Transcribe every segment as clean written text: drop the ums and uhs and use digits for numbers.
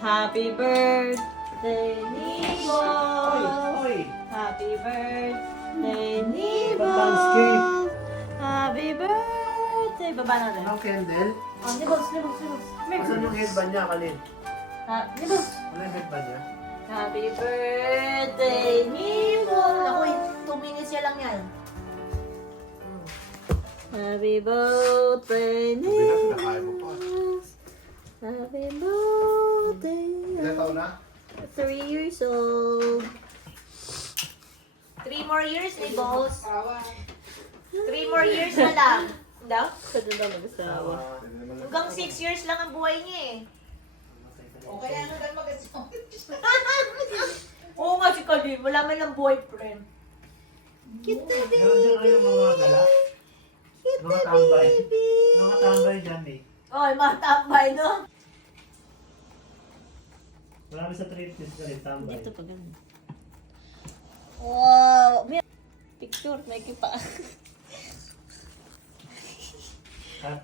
Happy birthday, Nibo! Happy birthday, Nibo! Happy birthday! Baba natin. Ang candle? Oh, Nibos. Asan yung headband niya, Kalin? Nibos! Ano yung headband niya? Happy birthday, Nibo! Ako, 2 minutes yan lang yan. Happy birthday, Bilang pinakain mo pa. Nibo! Happy birthday! Ilan taon na? 3 years old. 3 more years, ni boss. 3 more years na lang. Daw? Kada daw mag-asawa. Hanggang 6 years lang ang buhay niya eh. O kaya ano lang mag-asawa? Oo nga si Kalin, wala man lang boyfriend. Cute na Meron dyan kayong mga gala? Mga tambay. Mga tambay dyan eh. Oy, mga tambay, no? Marami sa trip-tips ka rin, tambay. Dito pa ganun. Wow! May picture, may kipa.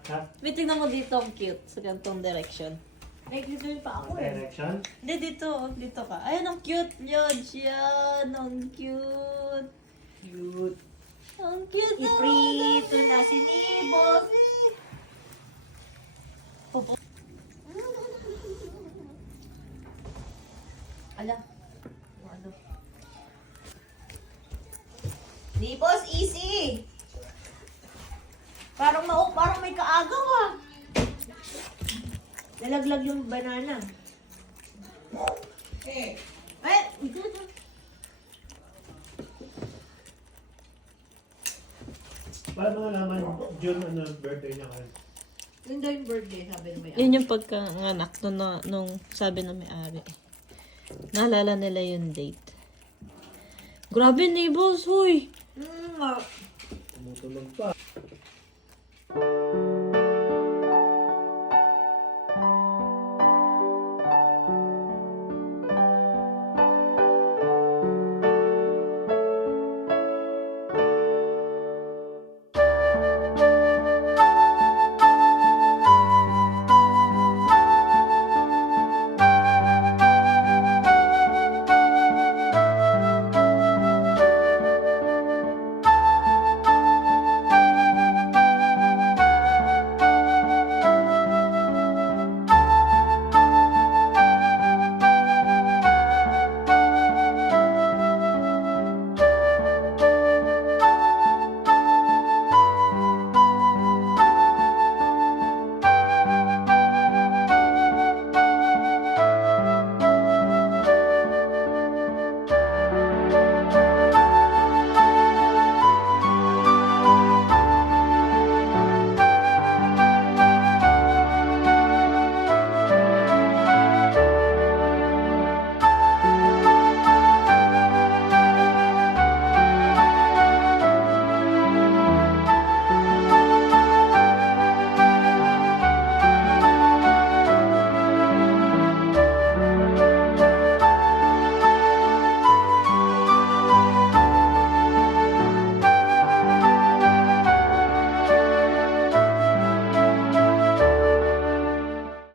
Cut. May tingnan mo dito, ang cute. Sa gantong direction. May gagawin pa ako eh. Direction. Hindi, dito. Dito ka. Ayun, ang cute. Yan. Ang cute. Cute. Ang cute. Iprito na si Nibo. Ala. Ano? Nibos, easy! Parang may kaagaw ah. Nalaglag yung banana. Eh. Ay! Paano mo nalaman June birthday niya kayo? Yun daw yung birthday, sabi na may Yun yung pagkanganak nung sabi na may-ari. Naalala nila yung date. Grabe, neighbors, huy! Tumutulog pa.